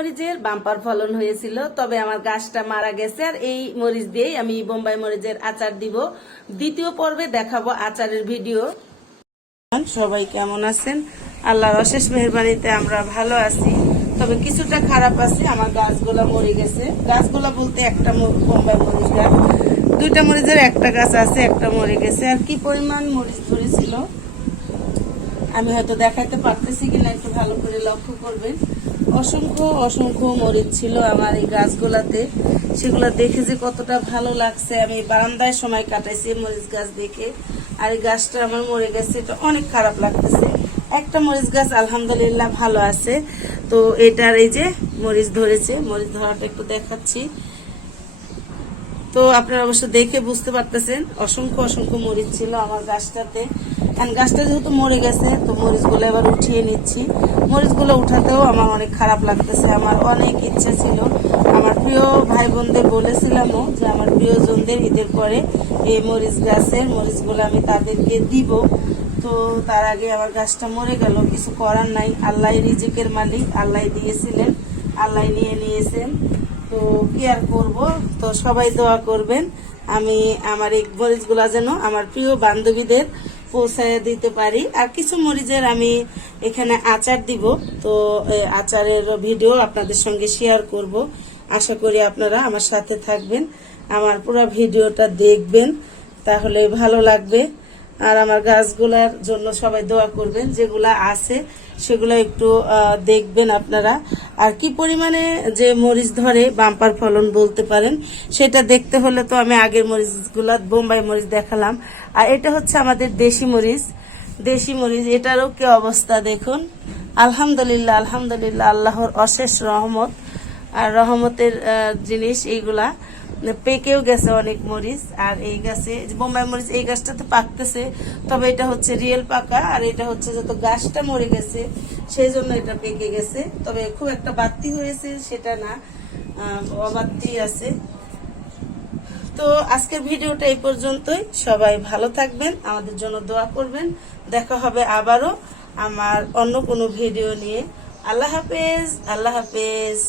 মরিচের বাম্পার ফলন হয়েছিল, তবে আমার গাছটা মারা গেছে। আর এই মরিচ দিয়েই আমি বোম্বাই মরিচের আচার দিব। দ্বিতীয় পর্বে দেখাবো আচারের ভিডিও। সবাই কেমন আছেন? আল্লাহর অশেষ মেহেরবানিতে আমরা ভালো আছি, তবে কিছুটা খারাপ আছে। আমার গাছগুলা মরে গেছে। গাছগুলা বলতে একটা বোম্বাই মরিচ গাছ, দুইটা মরিচের একটা গাছ আছে, একটা মরে গেছে। আর কি পরিমাণ মরিচ ধরেছিল আমি হয়তো দেখাতে পারতেছি কিনা একটু ভালো করে লক্ষ্য করবেন। অসংখ্য অসংখ্য মরিচ ছিল আমার এই গাছগুলাতে। সেগুলা দেখে যে কতটা ভালো লাগছে। আমি বারান্দায় সময় কাটাইছি মরিচ গাছ দেখে। আর এই গাছটা আমার মরে গেছে, এটা অনেক খারাপ লাগতেছে। একটা মরিচ গাছ আলহামদুলিল্লাহ ভালো আছে। তো এটার এই যে মরিচ ধরেছে, মরিচ ধরাটা একটু দেখাচ্ছি। তো আপনারা অবশ্য দেখে বুঝতে পারতেছেন অসংখ্য অসংখ্য মরিচ ছিল আমার গাছটাতে। গাছটা যেহেতু মরে গেছে, তো মরিচগুলো এবার উঠিয়ে নিচ্ছি। মরিচগুলো উঠাতেও আমার অনেক খারাপ লাগতেছে। আমার অনেক ইচ্ছা ছিল, আমার প্রিয় ভাই বোনদের বলেছিলামও যে আমার প্রিয়জনদের ঈদের পরে এই মরিচ গাছের মরিচগুলো আমি তাদেরকে দিব। তো তার আগে আমার গাছটা মরে গেল, কিছু করার নাই। আল্লাহ রিজিকের মালিক, আল্লাহ দিয়েছিলেন, আল্লাহ নিয়ে নিয়েছেন। তো কি আর করবো। তো সবাই দোয়া করবেন আমি আমার এই মরিচগুলা যেন আমার প্রিয় বান্ধবীদের পৌঁছায় দিতে পারি। আর কিছু মরিচের আমি এখানে আচার দিব। তো আচারের ভিডিও আপনাদের সঙ্গে শেয়ার করব। আশা করি আপনারা আমার সাথে থাকবেন, আমার পুরো ভিডিওটা দেখবেন, তাহলে ভালো লাগবে। আর আমার গাছগুলার জন্য সবাই দোয়া করবেন, যেগুলা আছে সেগুলো একটু দেখবেন আপনারা। আর কি পরিমাণে যে মরিচ ধরে বাম্পার ফলন বলতে পারেন, সেটা দেখতে হলে তো আমি আগের মরিচগুলা বোম্বাই মরিচ দেখালাম। আর এটা হচ্ছে আমাদের দেশি মরিচ। দেশি মরিচ এটারও কি অবস্থা দেখুন। আলহামদুলিল্লাহ আলহামদুলিল্লাহ, আল্লাহর অশেষ রহমত। আর রহমতের জিনিস এইগুলা। পেকেও গেছে অনেক মরিচ। আর এই গাছে বোম্বাই মরিচ, এই গাছটা তো পাকতেছে, তবে এটা হচ্ছে রিয়েল পাকা। আর এটা হচ্ছে যত গাছটা মরে গেছে সেই জন্য এটা পেকে গেছে। তবে খুব একটা বাড়তি হয়েছে সেটা না, অবাড়তি আছে। তো আজকের ভিডিওটা এই পর্যন্তই। সবাই ভালো থাকবেন, আমাদের জন্য দোয়া করবেন। দেখা হবে আবারও আমার অন্য কোনো ভিডিও নিয়ে। আল্লাহ হাফেজ, আল্লাহ হাফেজ।